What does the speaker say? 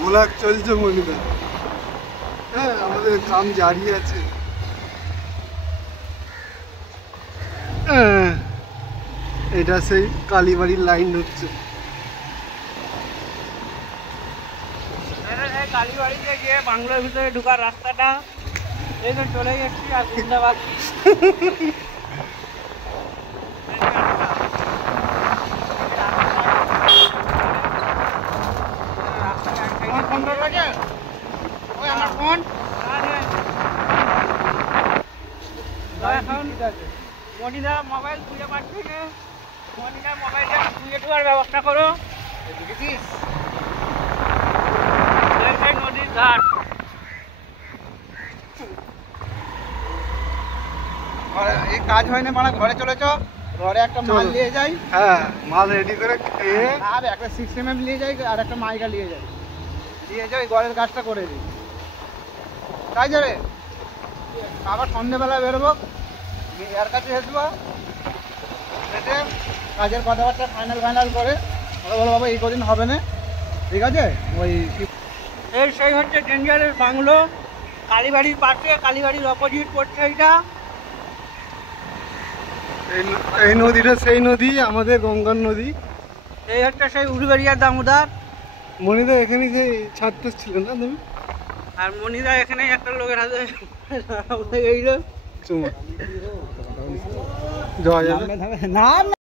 ভোলাগ চলছে মনিদা। হ্যাঁ, আমাদের কাম জারি আছে। এটা সেই কালীবাড়ির লাইন হচ্ছে। কালীবাড়িতে গিয়ে বাংলার ভিতরে ঢোকার রাস্তাটা এই তো চলে যাচ্ছি। আর বৃন্দাবাদ মনিদা মোবাইল খুঁজে পাচ্ছি না। মনিদা মোবাইলটা খুঁজে দেওয়ার ব্যবস্থা করো। নদীর ঘাট এই কাজ হয় না, মানে ঘরে চলেছ, ঘরে একটা মাল নিয়ে যাই। হ্যাঁ, মাল রেডি করে খেয়ে আর একটা 6mm নিয়ে যাই, আর একটা মাইকা নিয়ে যাই, ঘরের কাজটা করে দিই। তাই যাবে আবার সন্ধ্যেবেলা বেরোবো, এর কাছে এসবো, এসে কাজের কথাবার্তা ফাইনাল করে বলো বাবা এই কদিন হবে না, ঠিক আছে। ওই এই সেই হচ্ছে ডেঞ্জারের বাংলো, কালীবাড়ির পাশে, কালীবাড়ির অপোজিট পড়ছে এইটা। এই নদীটা সেই নদী, আমাদের গঙ্গার নদী। এই হচ্ছে সেই উলুবেড়িয়ার দামোদর। মনিদা এখানে যে ছাত্র ছিল না তুমি? আর মনিদা এখানে একটা লোকের হাতে এই চুমা জয় যাবে নাম